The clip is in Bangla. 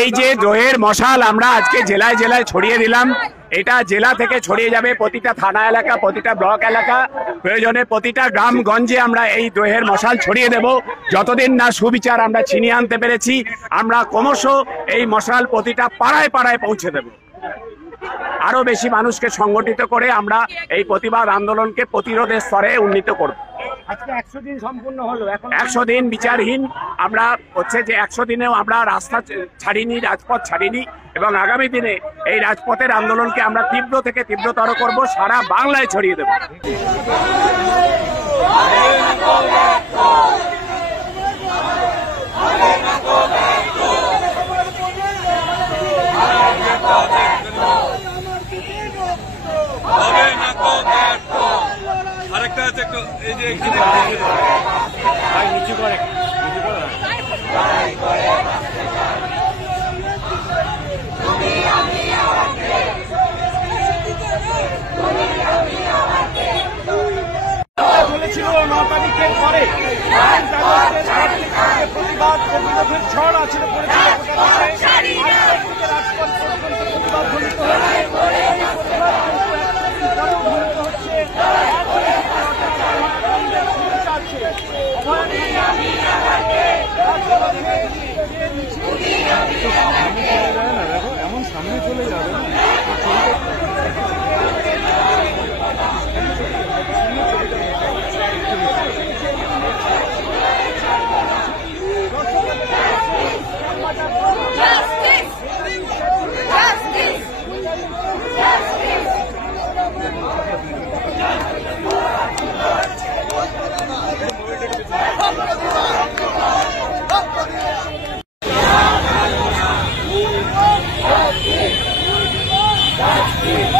এই যে দোহের মশাল আমরা আজকে জেলায় জেলায় ছড়িয়ে দিলাম, এটা জেলা থেকে ছড়িয়ে যাবে প্রতিটা থানা এলাকা, প্রতিটা ব্লক এলাকা, প্রয়োজনে প্রতিটা গ্রামগঞ্জে আমরা এই দোহের মশাল ছড়িয়ে দেব। যতদিন না সুবিচার আমরা ছিনিয়ে আনতে পেরেছি, আমরা ক্রমশ এই মশাল প্রতিটা পাড়ায় পাড়ায় পৌঁছে দেব। আরো বেশি মানুষকে সংগঠিত করে আমরা এই প্রতিবাদ আন্দোলনকে প্রতিরোধের স্তরে উন্নীত করব। আজকে 100 দিন সম্পূর্ণ হলো, এখন 100 দিন বিচারহীন আমরা হচ্ছে যে 100 দিনেও আমরা রাস্তা ছাড়িনি, রাজপথ ছাড়িনি, এবং আগামী দিনে এই রাজপথের আন্দোলনকে আমরা তীব্র থেকে তীব্রতর করব, সারা বাংলায় ছড়িয়ে দেব। আরেকটা আছে একটু, এই যে নিচু করে বলেছিল 9 তারিখের পরে প্রতিবাদ প্রতিরোধের ঝড় আছে পড়েছিল রাজপথ পর্যন্ত প্রতিবাদ ধ্বনিত এমন সামনে চলে যাবে না। Justice!